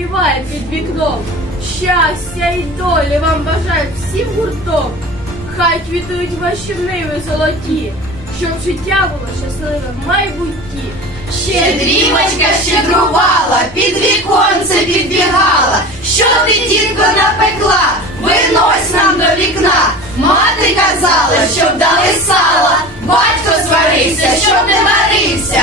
співає під вікном. Щастя і долі вам бажають всім гуртом. Хай квітують ваші ниви золоті, щоб життя було щасливе в майбутті. Щедрівочка щедрувала, під віконце підбігала. Що ти, тітко, напекла? Винось нам до вікна. Мати казала, щоб дали сала. Батько сварився, щоб не варився.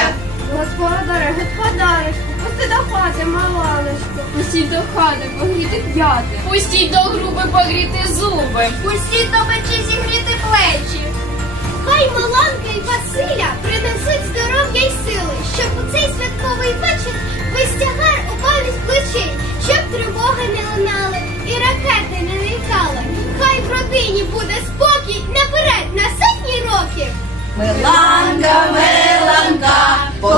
Господаре, господаречку, пусти до хати, маланочку. Пустіть до хати, погріти п'яти. Пустіть до груби погріти зуби. Пустіть до печі зігріти плечі. Хай Миланка і Василя принесуть здоров'я й сили, щоб у цей святковий вечір весь тягар упав із плечей, щоб тривоги не лунали і ракети не літали. Хай в родині буде спокій наперед на сотні років. Миланка, Миланка, по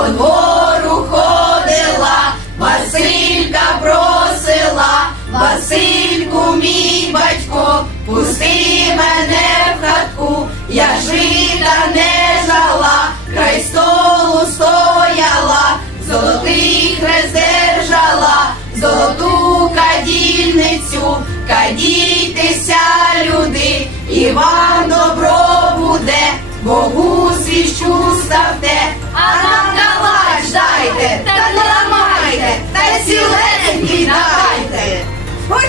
пусти мене в хатку, я жита не жала, край столу стояла, золотий хрест держала, золоту кадільницю, кадійтеся, люди, і вам добро буде, Богу свічу ставте, а нам калач дайте, та не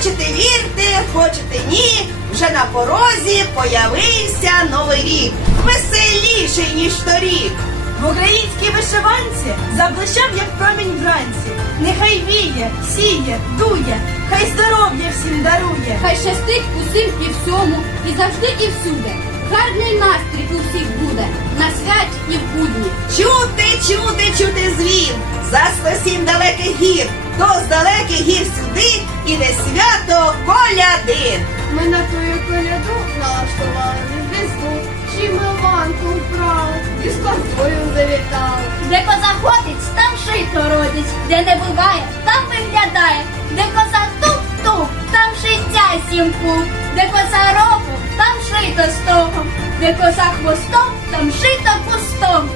Хочете вірте, хочете ні, вже на порозі появився новий рік, веселіший, ніж торік. В українській вишиванці заблищав, як промінь вранці. Нехай віє, сіє, дує, хай здоров'я всім дарує. Хай щастить усім і всьому, і завжди, і всюди. Гарний настрій у всіх буде, на святі і в будні. Чути, чути, чути звін, за сто сім далеких гір, то з далеких гір сюди, і не свято коляди. Ми на твою коляду налаштували звізду, чи миланку вбрали, і з козою завітали. Де коза ходить, там шито родить, де не буває, там виглядає, де коза туп-туп, там життя сім куб, де коза рогом, там шито стогом, де коза хвостом, там шито кустом.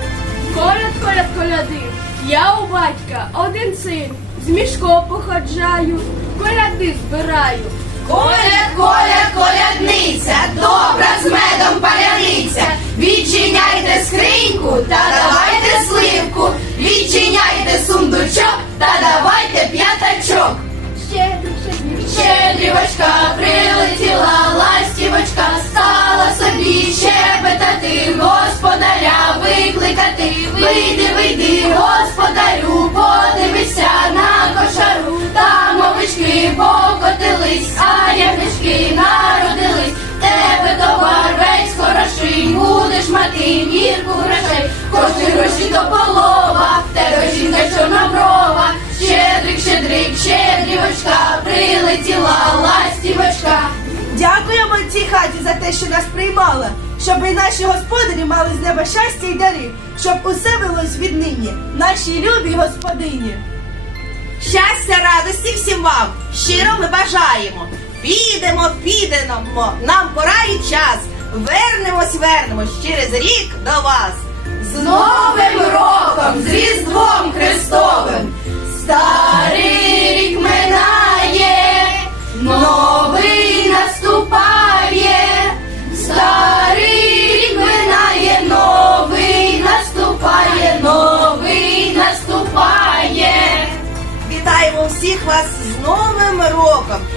Коляд, коляд, коляди, я у батька один син, з мішком походжаю, коляди збираю. Коля, коля, колядниця, добра з медом паляниця. Відчиняйте скриньку та давайте сливку. Відчиняйте сундучок та давайте п'ятачок. Щедрівочка Щедрик, щедрівочка, прилетіла ластівочка. Дякуємо цій хаті за те, що нас приймала, щоб і наші господарі мали з неба щастя й дари, щоб усе велось віднині, нашій любій господині. Щастя, радості всім вам! Щиро ми бажаємо. Підемо, підемо, нам пора і час. Вернемось, вернемось через рік до вас. З Новим роком, з Різдвом Христовим, старий рік минає, новий наступає, старий рік минає, новий наступає, новий наступає. Вітаємо всіх вас з Новим роком!